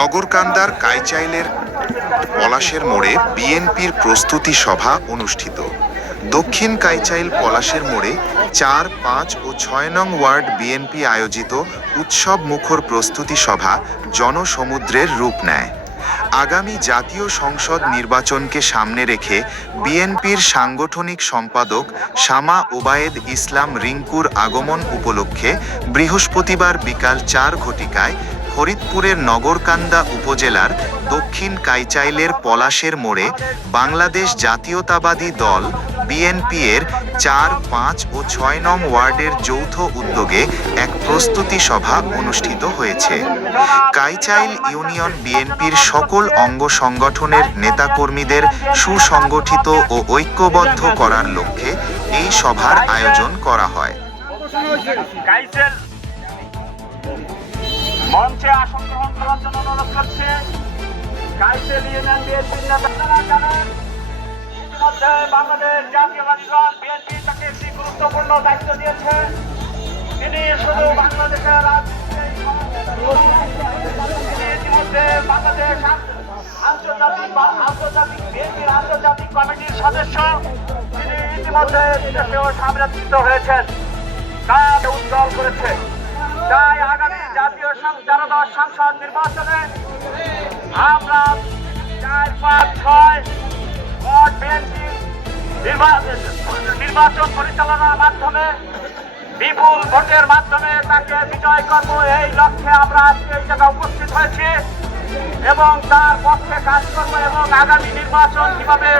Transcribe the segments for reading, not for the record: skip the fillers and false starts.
নগরকান্দার কাইচাইলের পলাশের মোড়ে বিএনপির প্রস্তুতি সভা অনুষ্ঠিত। দক্ষিণ কাইচাইল পলাশের মোড়ে ৪, ৫ ও ৬ নং ওয়ার্ড বিএনপি আয়োজিত উৎসব মুখর প্রস্তুতি সভা জনসমুদ্রের রূপ নেয়। আগামী জাতীয় সংসদ নির্বাচনকে সামনে রেখে বিএনপির সাংগঠনিক সম্পাদক শামা ওবায়েদ ইসলাম রিংকুর আগমন উপলক্ষে বৃহস্পতিবার বিকাল ৪ ঘটিকায় ফরিদপুরের নগরকান্দা উপজেলার দক্ষিণ কাইচাইলের পলাশের মোড়ে বাংলাদেশ জাতীয়তাবাদী দল বিএনপি এর ৪, ৫ ও ৬ নং ওয়ার্ডের যৌথ উদ্যোগে এক প্রস্তুতি সভা অনুষ্ঠিত হয়েছে। কাইচাইল ইউনিয়ন বিএনপির সকল অঙ্গ সংগঠনের নেতাকর্মীদের সুসংগঠিত ও ঐক্যবদ্ধ করার লক্ষ্যে এই সভার আয়োজন করা হয়। মঞ্চে আসন গ্রহণ করার জন্য অনুরোধ করছে কাইচাইল ইউনিয়ন বিএনপির নেতারা। জানেন ইতিমধ্যে বাংলাদেশ জাতীয়তাবাদী দল বিএনপি তাকে একটি গুরুত্বপূর্ণ দায়িত্ব দিয়েছে। তিনি শুধু বাংলাদেশের রাজনীতিতে ইতিমধ্যে বাংলাদেশ আন্তর্জাতিক বিএনপির আন্তর্জাতিক কমিটির সদস্য। তিনি ইতিমধ্যে দেশেও সামনে হয়েছেন, কাজ উজ্জ্বল করেছে। তাই আগামী জাতীয় ত্রয়োদশ সংসদ নির্বাচনে আমরা ৪, ৫, ৬ ওয়ার্ড বিএনপি নির্বাচন পরিচালনার মাধ্যমে বিপুল ভোটের মাধ্যমে তাকে বিজয় করব, এই লক্ষ্যে আমরা আজকে এই জায়গায় উপস্থিত হয়েছি এবং তার পক্ষে কাজ করব এবং আগামী নির্বাচন কিভাবে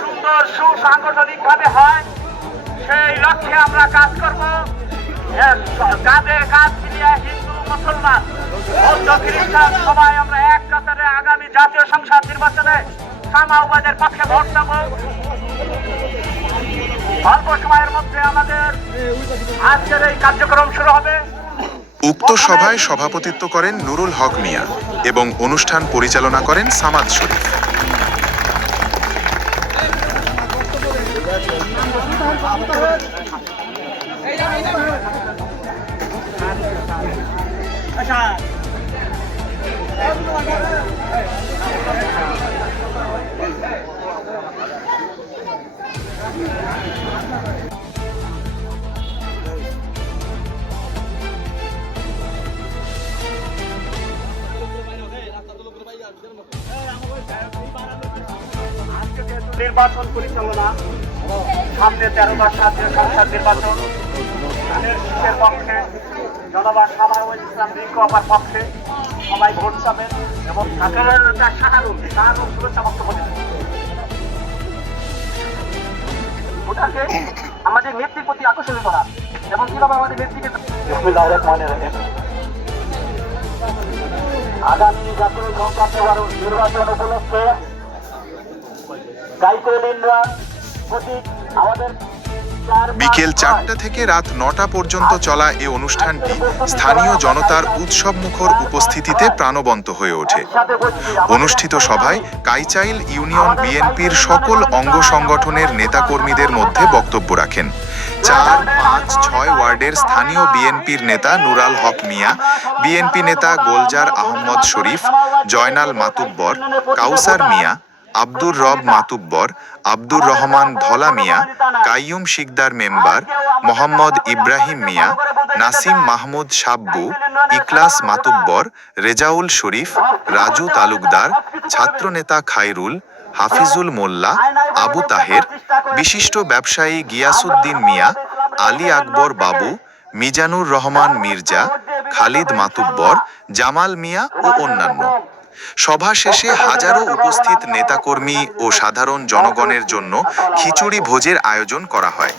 সুন্দর সুসাংগঠনিক ভাবে হয় সেই লক্ষ্যে আমরা কাজ করব। কাঁধে কাঁধ মিলিয়ে হিন্দু মুসলমান বৌদ্ধ খ্রিস্টান সবাই আমরা এক কাতারে আগামী জাতীয় সংসদ নির্বাচনে শামা ওবায়েদের পক্ষে ভোট দেব। অল্প সময়ের মধ্যে আমাদের আজকের এই কার্যক্রম শুরু হবে। উক্ত সভায় সভাপতিত্ব করেন নুরুল হক মিয়া এবং অনুষ্ঠান পরিচালনা করেন সামাদ শরীফ। নির্বাচন পরিচালনা সামনে 13বার জাতীয় সংসদ নির্বাচন পক্ষে জনগণ শামা ওবায়েদ ইসলাম রিংকু আপার পক্ষে সবাই ভোট চাবেন এবং সাধারণ শুভেচ্ছা বক্তব্য দেবেন। ওটাকে আমাদের নেত্রীর প্রতি আকর্ষণ করা এবং কিভাবে আমাদের নেত্রীকে আগামী জাতীয় সংসদ নির্বাচন উপলক্ষে বিকেল ৪টা থেকে রাত ৯টা পর্যন্ত চলা এ অনুষ্ঠানটি স্থানীয় জনতার উৎসবমুখর উপস্থিতিতে প্রাণবন্ত হয়ে ওঠে। অনুষ্ঠিত সভায় কাইচাইল ইউনিয়ন বিএনপির সকল অঙ্গ সংগঠনের নেতাকর্মীদের মধ্যে বক্তব্য রাখেন ৪, ৫, ৬ ওয়ার্ডের স্থানীয় বিএনপির নেতা নুরাল হক মিয়া, বিএনপি নেতা গোলজার আহমদ শরীফ, জয়নাল মাতুব্বর, কাউসার মিয়া, আব্দুর রব মাতুব্বর, আব্দুর রহমান ধলা মিয়া, কাইয়ুম শিকদার মেম্বার, মোহাম্মদ ইব্রাহিম মিয়া, নাসিম মাহমুদ সাব্বু, ইকলাস মাতুব্বর, রেজাউল শরীফ, রাজু তালুকদার, ছাত্রনেতা খায়রুল, হাফিজুল মোল্লা, আবু তাহের, বিশিষ্ট ব্যবসায়ী গিয়াসউদ্দিন মিয়া, আলী আকবর বাবু, মিজানুর রহমান মির্জা, খালিদ মাতুব্বর, জামাল মিয়া ও অন্যান্য। সভা শেষে হাজারো উপস্থিত নেতাকর্মী ও সাধারণ জনগণের জন্য খিচুড়ি ভোজের আয়োজন করা হয়,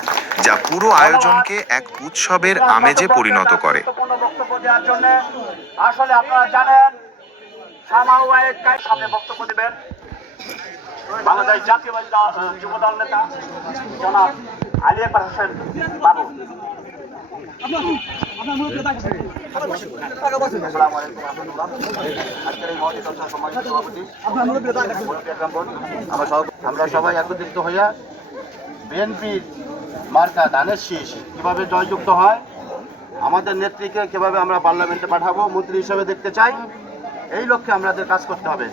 যা পুরো আয়োজনকে এক উৎসবের আমেজে পরিণত করে। আসলে আপনারা জানেন শামা ওবায়েদ সামনে বক্তব্য দেবেন বাংলাদেশ জাতীয়বাদী যুব দল নেতা জনাব আলী আকবর হোসেন বাবু। আমরা সবাই একত্রিত হইয়া বিএনপির মার্কা ধানের শীষ কিভাবে জয়যুক্ত হয়, আমাদের নেত্রীকে কিভাবে আমরা পার্লামেন্টে পাঠাবো, মন্ত্রী হিসেবে দেখতে চাই, এই লক্ষ্যে আমাদের কাজ করতে হবে।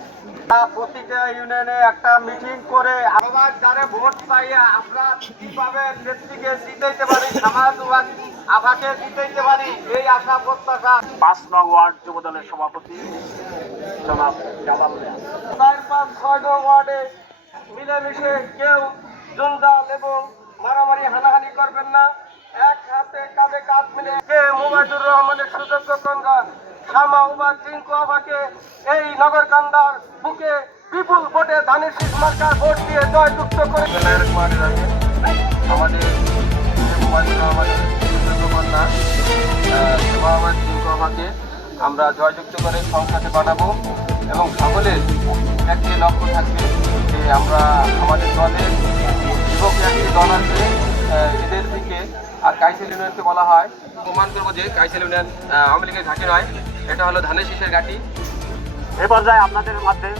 প্রতিটা ইউনিয়নে একটা মিটিং করে আবার যারা ভোট পাইয়া আমরা কিভাবে নেত্রীকে জিতাইতে পারি, সমাজবাদ আভাকে জিতাইতে পারি, এই আশা প্রত্যাশা 5 নং ওয়ার্ড যুব দলের সভাপতি জনাব জালাল মিয়া। 4-5-6 নং ওয়ার্ডে মিলেমিশে কেউ জঞ্জাল এবং মারামারি হানাহানি করবেন না। এক হাতে কাঁধে কাঁধ মিলে কে মুবাইদুর রহমানের সুযোগ্য কন্যা শামা উবা জিঙ্কু আবাকে এই নগরকান্দার বুকে বিপুল ভোটে ধানের শীষ মার্কার ভোট দিয়ে জয়যুক্ত করে আমাদের মুবাইদুর রহমানের সুযোগ্য কন্যা শামা উবা জিঙ্কু আবাকে আমরা জয়যুক্ত করে সংসদে পাঠাবো এবং সকলের একটি লক্ষ্য থাকবে যে আমরা আমাদের দলের যুবক একটি দল আছে এদের দিকে আর কাইসেল ইউনিয়নকে বলা হয়। প্রমাণ করবো যে কাইসেল ইউনিয়ন আওয়ামী লীগের ঘাঁটি নয়, এটা হলো ধানের শীষের ঘাঁটি। এ পর্যায়ে আপনাদের মধ্যে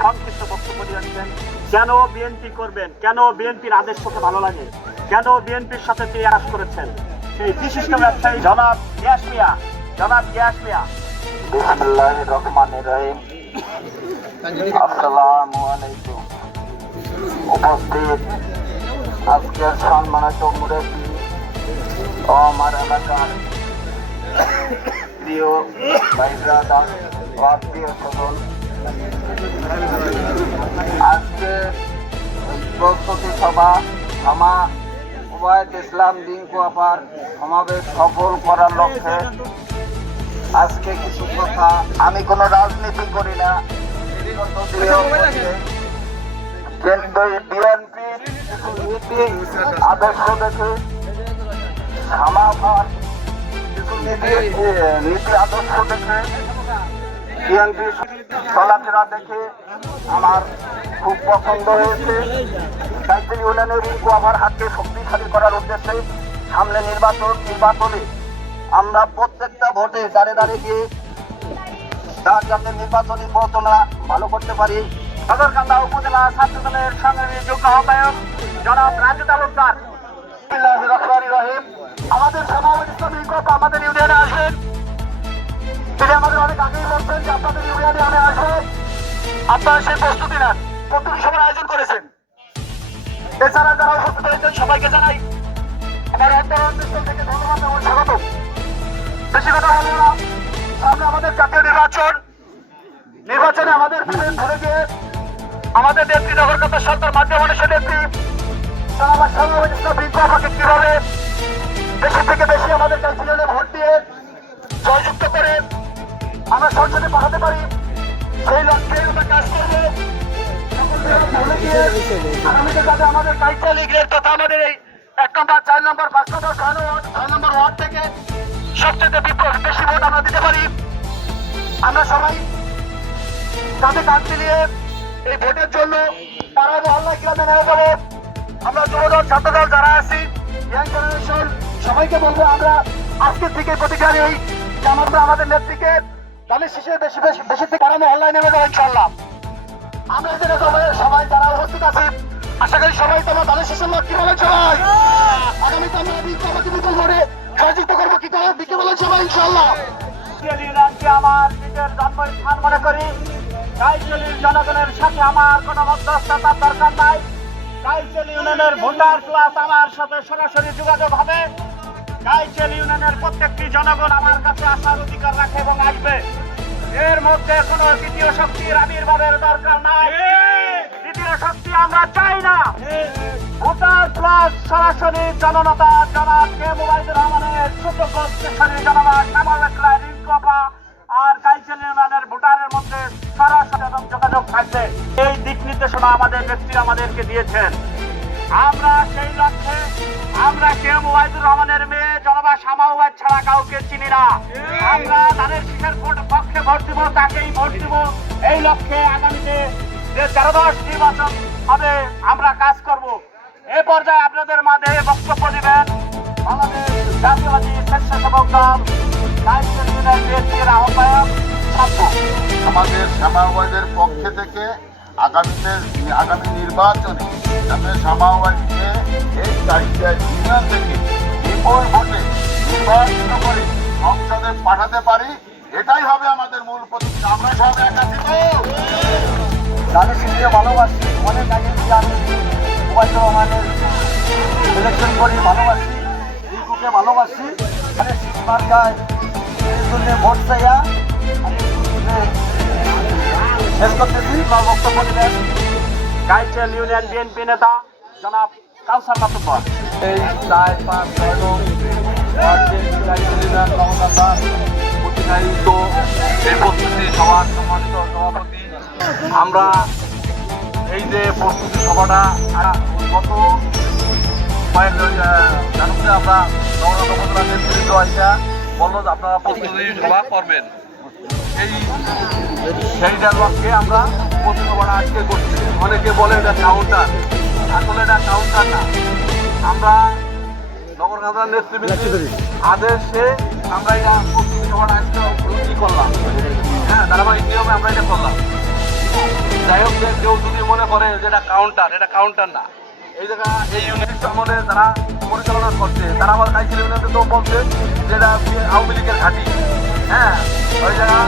সংক্ষিপ্ত বক্তব্য দিয়েছেন। কেন বিএনপি করবেন, কেন বিএনপির আদেশ করতে ভালো লাগে, কেন বিএনপির সাথে আস করেছেন, সেই বিশিষ্ট ব্যবসায়ী জনাব গিয়াস মিয়া। বিসমিল্লাহির রহমানির রহিম। আসসালামু আলাইকুম। উপস্থিত আজকের সম্মানিত মুরব্বী ও আমার এলাকার প্রিয় ভাই ব্রাদার ও আত্মীয় স্বজন, আজকে প্রস্তুতি সভা আমা উবায়ত ইসলাম জিঙ্কু আপার সমাবেশ সফল করার লক্ষ্যে আজকে কিছু কথা, আমি কোনো রাজনীতি করি না কিন্তু বিএনপির নীতি আদর্শ দেখে সামাভার কিছু নীতি আদর্শ দেখে বিএনপি চলাফেরা দেখে আমার খুব পছন্দ হয়েছে। কাইসেল ইউনিয়নের রিঙ্কু আমার হাতকে শক্তিশালী করার উদ্দেশ্যে সামনে নির্বাচনে আমরা প্রত্যেকটা ভোটে দাঁড়ে গিয়ে তার যাতে নির্বাচনী প্রচারণা ভালো করতে পারি। নগরকান্দা উপজেলা ছাত্র দলের সংগ্রামী যোগ্য আহ্বায়ক জনাব রাজু তালুকদার। বিসমিল্লাহির রহমানির রহিম। আমাদের সমাবেশ আমাদের ইউনিয়নে আসেন, তিনি আমাদের অনেক আগেই বলছেন যে আপনাদের ইউনিয়নে আমি আসবো, আপনারা সেই প্রস্তুতি নেন। প্রস্তুতি সভার আয়োজন করেছেন। এছাড়া যারা উপস্থিত হয়েছেন সবাইকে জানাই আমার অন্তরস্থল থেকে ধন্যবাদ এবং স্বাগত। বেশি কথা হলো না, সামনে আমাদের জাতীয় নির্বাচনে আমাদের ধরে গিয়ে আমাদের নেত্রী নগরকান্দা সরকার মাধ্যমে মানুষের নেত্রী কিভাবে বেশি থেকে বেশি আমাদের কাছে ভোট দিয়ে জয়যুক্ত করে আমরা সংসদে পাঠাতে পারি, সেই লক্ষ্যে আমরা কাজ করবো। আগামীতে যাতে আমাদের কাইসেল লীগের তথা আমাদের এই 1 নম্বর 4 নম্বর 5 নম্বর 6 নম্বর ওয়ার্ড থেকে সবচেয়ে বেশি ভোট আমরা দিতে পারি। আমরা সবাই কাঁধে কাঁধ মিলিয়ে এই ভোটের জন্য পাড়া মহল্লা গ্রামে নেমে যাবো। আমরা যুবদল ছাত্রদল যারা আছি ইয়াং জেনারেশন সবাইকে বলবো আমরা আজকের থেকে প্রতিকার এই যে আমরা আমাদের নেত্রীকে ধানের শীষে বেশি থেকে পাড়া মহল্লায় নেমে যাবো ইনশাল্লাহ। আমরা এখানে সবাই যারা উপস্থিত আছি আশা করি সবাই তোমার ধানের শীষের লোক কি বলেন সবাই আগামীতে আমরা বিপুল ভোটে জয়যুক্ত করবো কি করে বিকে বলেন সবাই ইনশাল্লাহ। ইউনিয়নকে আমার নিজের জন্মস্থান মনে করি। কাইসেলের জনগণের সাথে আমার কোনো মধ্যস্থতার দরকার নাই। কাইসেল ইউনিয়নের ভোটার ক্লাস আমার সাথে সরাসরি যোগাযোগ হবে। কাইসেল ইউনিয়নের প্রত্যেকটি জনগণ আমার কাছে আসার অধিকার রাখে এবং আসবে। এর মধ্যে কোনো তৃতীয় শক্তির আবির্ভাবের দরকার নাই। তৃতীয় শক্তি আমরা চাই না। ভোটার প্লাস সরাসরি জননেতা জনাব কে মুবাইদুর রহমানের সুযোগ্য স্টেশনের জনগণ নামাবেকলা রিঙ্কপা আর কাইসেল ইউনিয়নের ভোটারের মধ্যে সরাসরি যোগাযোগ থাকবে। এই দিক নির্দেশনা আমাদের ব্যক্তি আমাদেরকে দিয়েছেন। আমরা সেই লক্ষ্যে আমরা কে মুবাইদুর রহমানের মেয়ে জনবা শামা উবাইদ ছাড়া কাউকে চিনি না। আমরা ধানের শীষের পক্ষে ভোট দিব, তাকেই ভোট দিব। এই লক্ষ্যে আগামীতে যে 13-10 নির্বাচন হবে আমরা কাজ করব। এ পর্যায়ে আপনাদের মাঝে বক্তব্য দিবেন বাংলাদেশ জাতীয়বাদী স্বেচ্ছাসেবক দল কাইসেল ইউনিয়ন বিএনপির আহ্বায়ক ছাত্র। আমাদের শামা উবাইদের পক্ষে থেকে আগামী নির্বাচনে যাতে শামা উবাইদকে এই কাইসেল ইউনিয়ন থেকে বিপুল ভোটে নির্বাচিত করে সংসদে পাঠাতে পারি, এটাই হবে আমাদের মূল প্রতিজ্ঞা। আমরা সব ধানের শীষকে ভালোবাসি, অনেক আগে থেকে আমি ওবায়দুর রহমানের ইলেকশন করি, ভালোবাসি, রিঙ্কুকে ভালোবাসি। ধানের শীষ মার্কায় এই জন্য ভোট চাইয়া আমি শেষ করতেছি বা বক্তব্য দিলেন গাইছেন ইউনিয়ন বিএনপি নেতা জনাব কাউসার মাতুব্বর। এই 4-5-6 নং ওয়ার্ড বিএনপি কাউন্সিলর কর্মকর্তা প্রতিনিধিত্ব এই প্রস্তুতি সভার সম্মানিত সভাপতি, আমরা এই যে প্রস্তুতি সভাটা গত কয়েক জানুয়ারিতে আমরা নবনগর নেতৃত্ব আইসা বললো যে আপনারা প্রস্তুতি সভা করবেন, সেইটার লক্ষ্যে আমরা প্রস্তুতি সভাটা আজকে করছি। অনেকে বলে এটা কাউন্টার, আসলে এটা কাউন্টার না। আমরা নগর কাউন্সিলর নেতৃবৃন্দের আদেশে আমরা এটা প্রস্তুতি সভাটা আজকে কি করলাম, হ্যাঁ ধারাবাহিক নিয়মে আমরা এটা করলাম। যাই হোক, যে কেউ যদি মনে করে যে এটা কাউন্টার, এটা কাউন্টার না। এই জায়গা এই ইউনিট সম্বন্ধে যারা পরিচালনা করছে তারা আবার কাইছিল ইউনিয়নে তো বলছে যে এটা আওয়ামী লীগের ঘাঁটি। হ্যাঁ, ওই জায়গা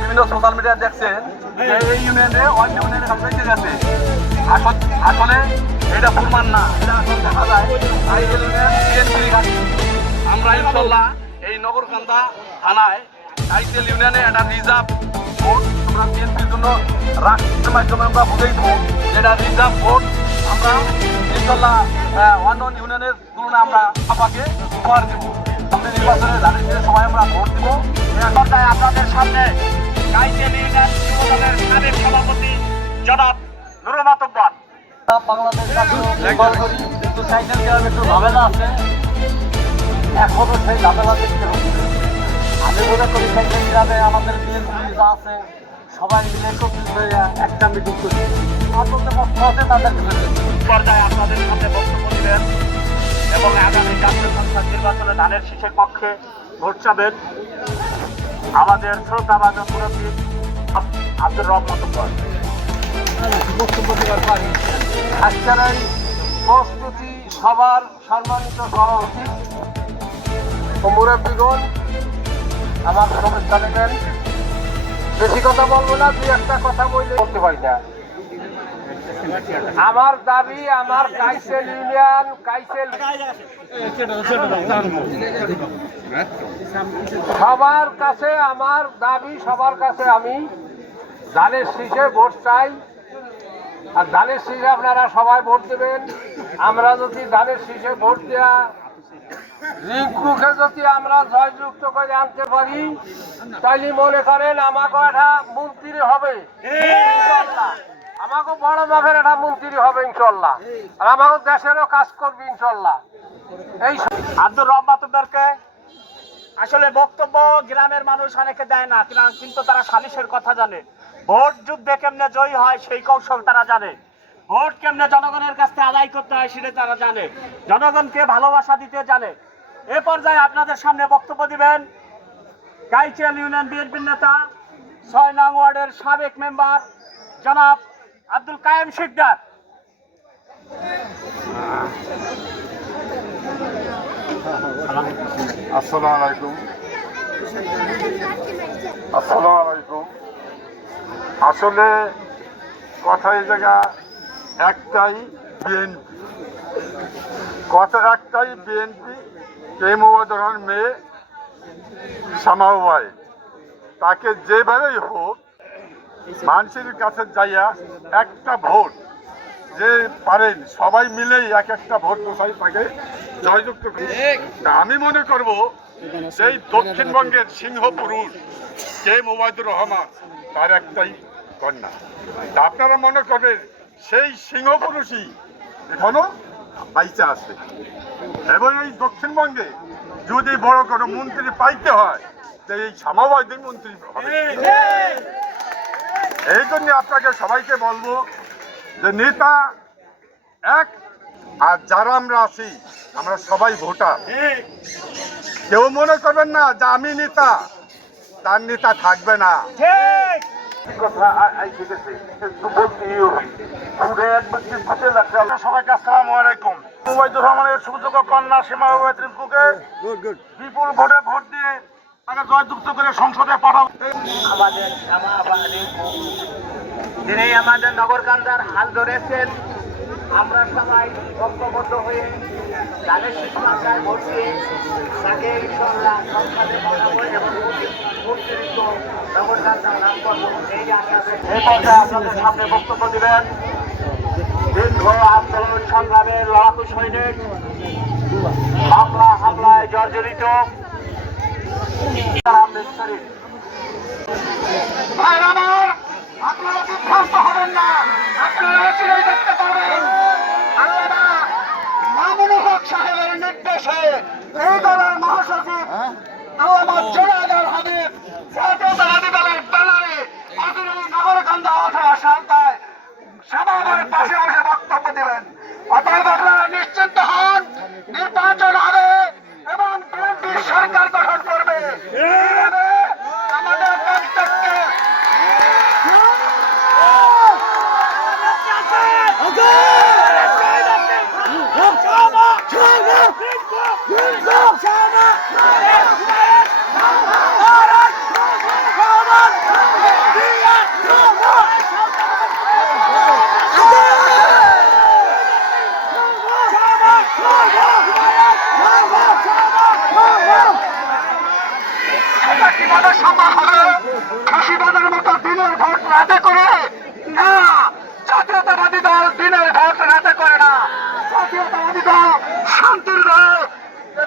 বিভিন্ন সোশ্যাল মিডিয়া দেখছেন যে এই ইউনিয়নে অন্য ইউনিয়নে কাছে গেছে। আসলে এটা প্রমাণ না, এটা আসলে দেখা যায় কাইছিল ইউনিয়ন বিএনপির ঘাঁটি। আমরা ইনশাল্লাহ এই নগরকান্দা থানায় কাইছিল ইউনিয়নে একটা রিজার্ভ ভোট আমরা বিএনপির জন্য রাষ্ট্রের মাধ্যমে আমরা বুঝেই দেবো যেটা রিজার্ভ ভোট আমরা ইনশাল্লাহ অন্য ইউনিয়নের তুলনায় আমরা আপনাকে উপহার দেবো। সামনে নির্বাচনে ধানের সময় আমরা ভোট দিব। এখন তাই আপনাদের সামনে গাইছেন ইউনিয়ন যুবদলের সাবেক সভাপতি জনাব নুরু মাতুব্বর। বাংলাদেশ জাতীয় করি, কিন্তু সাইকেল গ্রামে একটু ঝামেলা আছে, এখনো সেই ঝামেলা দেখতে হচ্ছে। আমি মনে করি সাইকেল গ্রামে আমাদের বিএনপি যা আছে সবাই মিলে একত্রিত হয়ে একটা মিটিং করি, আপনাদের পক্ষ আছে তাদের পর্যায়ে আপনাদের সামনে বক্তব্য দিবেন এবং আগামী জাতীয় সংসদ নির্বাচনে ধানের শীষের পক্ষে ভোট চাবেন আমাদের শ্রদ্ধাভাজন মুরব্বী আব্দুর রব মাতুব্বর। বক্তব্য দেওয়ার পারি। আজকের এই প্রস্তুতি সবার সম্মানিত সভাপতি ও মুরব্বীগণ, আমার সমস্যা নেবেন, বেশি কথা বলবো না, দুই একটা কথা বলতে পারি না। আমার দাবি, আমার কাইসেল ইউনিয়ন সবার কাছে আমার দাবি, সবার কাছে আমি ধানের শীষে ভোট চাই। আর ধানের শীষে আপনারা সবাই ভোট দেবেন। আমরা যদি ধানের শীষে ভোট দেয়া রিঙ্কুকে যদি আমরা জয়যুক্ত করে আনতে পারি, তাইলে মনে করেন আমাকে একটা মন্ত্রী হবে ইনশাল্লাহ, আমাকে বড় মাপের একটা মন্ত্রী হবে ইনশাল্লাহ, আর আমাকে দেশেরও কাজ করবে ইনশাল্লাহ। এই আব্দুর রব মাতুব্বরকে আসলে বক্তব্য গ্রামের মানুষ অনেকে দেয় না, কিন্তু তারা সালিশের কথা জানে। ভোট যুদ্ধে কেমনে জয়ী হয় সেই কৌশল তারা জানে। ভোট কেমনে জনগণের কাছ থেকে আদায় করতে হয় সেটা তারা জানে। জনগণকে ভালোবাসা দিতে জানে। এ পর্যায়ে আপনাদের সামনে বক্তব্য দিবেন গাইছেন ইউনিয়ন বিএনপির নেতা 6 নং ওয়ার্ডের সাবেক মেম্বার জনাব আব্দুল কায়েম শিকদার। আসসালামু আলাইকুম। আসসালামু আলাইকুম। আসলে কথা এই জায়গা একটাই, বিএনপি কথা একটাই, বিএনপি ওবায়দুর রহমান মেয়ে সামাওয়াই, তাকে যেভাবেই হোক মানুষের কাছে যাইয়া একটা ভোট যে পারেন সবাই মিলেই এক একটা ভোট বসাই তাকে জয়যুক্ত করি। আমি মনে করব সেই দক্ষিণবঙ্গের সিংহ পুরুষ ওবায়দুর রহমান, তার একটাই কন্যা। তা আপনারা মনে করবেন সেই সিংহ পুরুষই এখনো বাইচা আছে, এবং এই দক্ষিণবঙ্গে যদি বড় কোনো মন্ত্রী পাইতে হয় যে এই সামাবাদী মন্ত্রী হবে। এই জন্য আপনাকে সবাইকে বলবো যে নেতা এক, আর যারা আমরা আছি আমরা সবাই ভোটার। কেউ মনে করবেন না যে আমি নেতা, তার নেতা থাকবে না। সবাইকে আসসালামু আলাইকুম। ওবায়দুর রহমানের সুযোগ্য কন্যা সীমা রিঙ্কুকে বিপুল ভোটে ভোট দিয়ে তাকে জয়যুক্ত করে সংসদে পাঠাবো। আমাদের শ্যামা বা রিঙ্কু তিনি আমাদের নগরকান্দার হাল ধরেছেন। আমরা সবাই ঐক্যবদ্ধ হয়ে তাদের শিক্ষায় ভোট দিয়ে তাকে ইনশাআল্লাহ সংসদে পাঠাবো এবং অতিরিক্ত নগরকান্দা নাম করবো এই আশাতে এই পর্যায়ে আপনাদের সামনে বক্তব্য দিবেন দীর্ঘ আন্দোলন সংগ্রামের লড়াকু সৈনিক, মামলা হামলায় জর্জরিত আহমেদ শরীফ। ভাইরা আমার, আপনারা বিভ্রান্ত হবেন না, আপনারা চিরাই দেখতে পাবেন আল্লামা মামুনুল হক সাহেবের নির্দেশে এই দলের মহাসচিব আল্লামা জোনায়েদ হাবিব জাতীয়তাবাদী দলের ব্যানারে অদূরে নগরকান্দা অথবা সালতায় সমাবেশের পাশে বসে বক্তব্য দেবেন। অতএব আপনারা নিশ্চিন্ত হন, নির্বাচন হবে এবং বিএনপি সরকার গঠন করবে। এইভাবে আমাদের প্রত্যেককে কিভাবে সম্ভব হবে? ফাঁসিবাদের মতো দিনের ভোট রাতে করে না, জাতীয়তাবাদী দল দিনের ভোট রাতে করে না। জাতীয়তাবাদী দল শান্তির দল,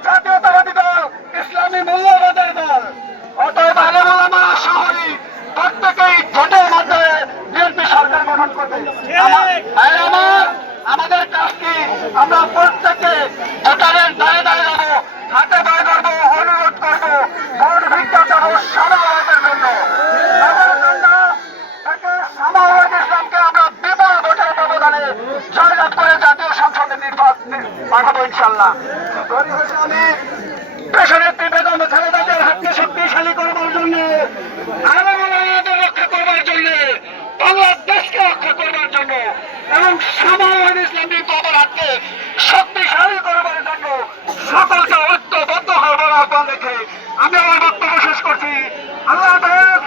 জাতীয়তাবাদী দল ইসলামী মূল্যবোধের দল। অতএব আলেম ওলামা শহরে প্রত্যেকেই ভোটের মাধ্যমে বিএনপি সরকার গঠন করবে। আমাদের কাজ কি? আমরা প্রত্যেকে ভোটারের দায়ে দায়ে যাবো, হাতে দায়ে করবো, অনুরোধ করবো, ভোট ভিক্ষা চাবো সাধারণের জন্য। নগরকান্দা থেকে সামাজিক ইসলামকে আমরা বিপুল ভোটের ব্যবধানে জয়লাভ করে জাতীয় সংসদে নির্বাচন পাঠাবো ইনশাল্লাহ। পরিশেষে আমি দেশনেত্রী বেগম খালেদা জিয়ার হাতকে শক্তিশালী করবার জন্য, আলেম-ওলামাদের রক্ষা করবার জন্য, বাংলাদেশকে রক্ষা করবার জন্য এবং সামাজিক ইসলামিক অপরাধকে শক্তিশালী করবার জন্য সকলকে ঐক্যবদ্ধ হওয়ার আহ্বান রেখে আমি আমার বক্তব্য শেষ করছি। আল্লাহ হাফেজ।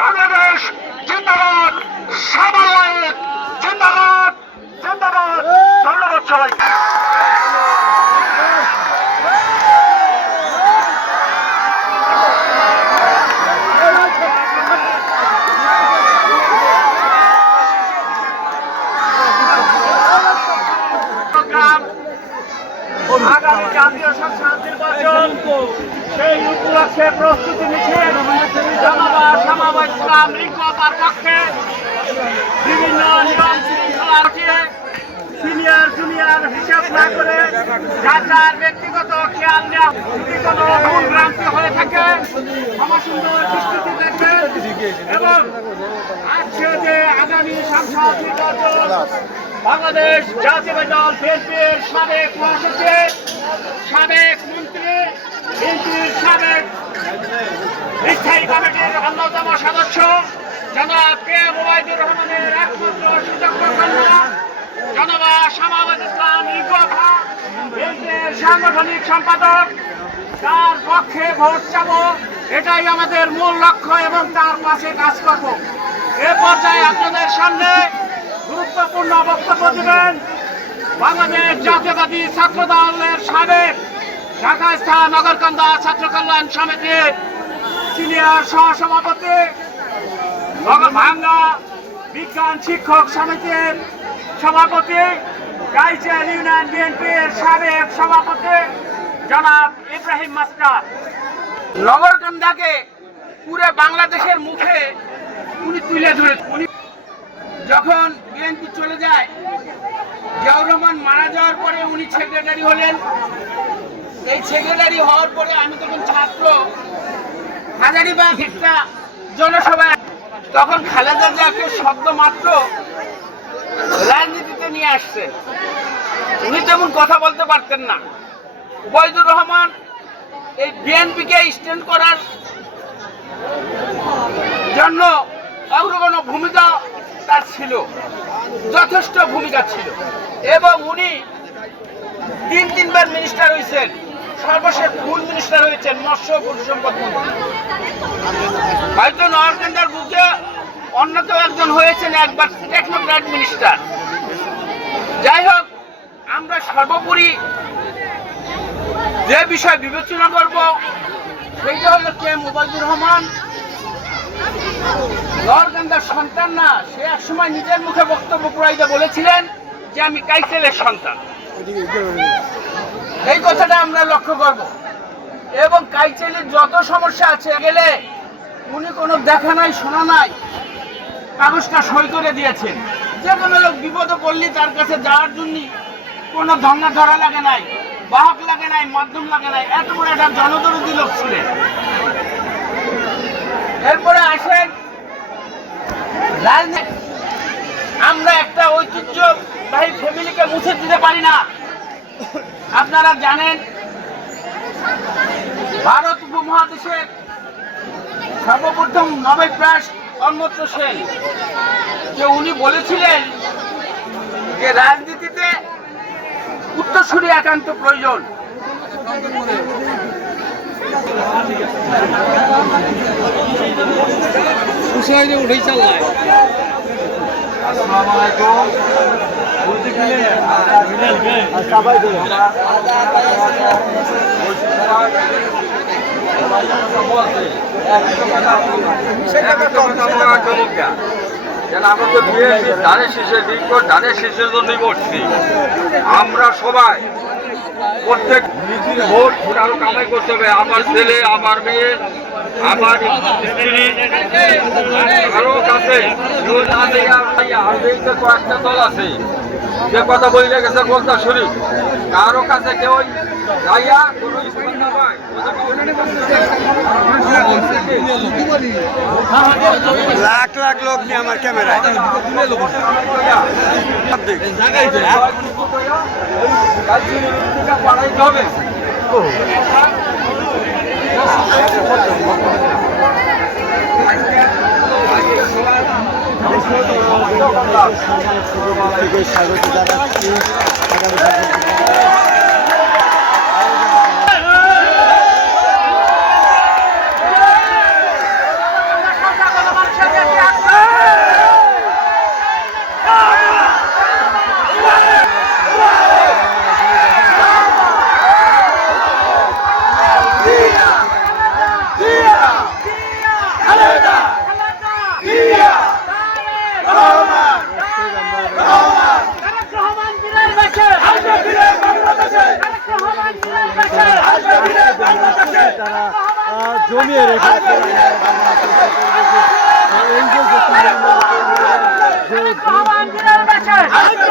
বাংলাদেশ জিন্দাবাদ, সামাজিক জিন্দাবাদ, জিন্দাবাদ। ধন্যবাদ সবাইকে। আগামী জাতীয় সংসদ নির্বাচন, সেই উপলক্ষে প্রস্তুতি নিচ্ছে জামাবা সামাবা ইসলাম রিকভার পক্ষে বিভিন্ন নিয়ম শৃঙ্খলা রটিয়ে সিনিয়র জুনিয়র হিসাব না করে যার ব্যক্তিগত খেয়াল নেওয়া যদি কোনো ভুল ভ্রান্তি হয়ে থাকে ক্ষমা সুন্দর দৃষ্টিতে দেখবেন। এবং আজকে যে আগামী সংসদ নির্বাচন, বাংলাদেশ জাতীয় দল বিএনপির সাবেক মহাসচিব, সাবেক মন্ত্রী, বিএনপির সাবেক স্থায়ী কমিটির অন্যতম সদস্য জনাব কে ওবায়দুর রহমানের একমাত্র সুযোগ্য কন্যা জনাবা সামাজিক ইসলাম ইকোফা বিএনপির সাংগঠনিক সম্পাদক, তার পক্ষে ভোট চাব, এটাই আমাদের মূল লক্ষ্য এবং তার পাশে কাজ করব। এ পর্যায়ে আপনাদের সামনে গুরুত্বপূর্ণ বক্তব্য দিবেন বাংলাদেশ জাতীয়বাদী ছাত্র দলের সাবেক ঢাকা স্থান নগরকান্দা ছাত্র কল্যাণ সমিতির সিনিয়র সহসভাপতি, ভাঙ্গা বিজ্ঞান শিক্ষক সমিতির সভাপতি, গাইচাল ইউনিয়ন বিএনপির সাবেক সভাপতি জনাব ইব্রাহিম মাস্টার। নগরকান্দাকে পুরো বাংলাদেশের মুখে উনি তুলে ধরে, উনি যখন বিএনপি চলে যায়, জিয়াউর রহমান মারা যাওয়ার পরে উনি সেক্রেটারি হলেন। এই সেক্রেটারি হওয়ার পরে আমি তখন ছাত্র, হাজারীবাগ একটা জনসভায়, তখন খালেদা জিয়াকে শব্দ মাত্র রাজনীতিতে নিয়ে আসছেন। উনি তেমন কথা বলতে পারতেন না। ওবায়দুর রহমান এই বিএনপিকে স্ট্যান্ড করার জন্য অগ্রগণ্য ভূমিকা তার ছিল, যথেষ্ট ভূমিকা ছিল এবং উনি তিনবার মিনিস্টার হয়েছেন। সর্বশেষ ফুল মিনিস্টার হয়েছেন, মৎস্য ও পশু সম্পদ মন্ত্রী। হয়তো নগরকান্দার বুকে অন্য কেউ একজন হয়েছেন একবার টেকনোক্র্যাট মিনিস্টার। যাই হোক, আমরা সর্বোপরি যে বিষয় বিবেচনা করব সেইটা হলো কে মুবাইদুর রহমান নওয়ারকান্দার সন্তান না। সে এক সময় নিজের মুখে বক্তব্য পুরাইতে বলেছিলেন যে আমি কাইসেলের সন্তান। এই কথাটা আমরা লক্ষ্য করব। এবং কাইচেলের যত সমস্যা আছে গেলে উনি কোনো দেখা নাই শোনা নাই, কাগজটা সই করে দিয়েছেন। যে কোনো লোক বিপদে পড়লে তার কাছে যাওয়ার জন্য কোনো ধর্ণা ধরা লাগে নাই, বাহক লাগে নাই, মাধ্যম লাগে নাই। এত বড় একটা জনদরদী লোক ছিলেন। এরপরে আসেন রাজনীতি। আমরা একটা ঐতিহ্যবাহী ফ্যামিলিকে মুছে দিতে পারি না। আপনারা জানেন ভারত উপমহাদেশের সর্বপ্রথম নোবেল প্রাইজ অমর্ত্য সেন, যে উনি বলেছিলেন যে রাজনীতিতে উত্তরসূরি একান্ত প্রয়োজন। ধানের শীষের জন্যই বসছি। আমরা সবাই প্রত্যেক নিজের ভোট আরো কামাই করতে হবে। আমার ছেলে, আমার মেয়ে, আমার স্ত্রী, কারো কাছে কয়েকটা দল আছে যে কথা বলে গেছে বলতে শুনি, কারো কাছে কেউ যাইয়া কোনো স্কুল না পায়। লাখ লাখ লোক নিয়ে আমার ক্যামেরায় পাঠাইতে হবে। স্বাগত জানাচ্ছি। তারা জমিয়ে রেখেছে এই যে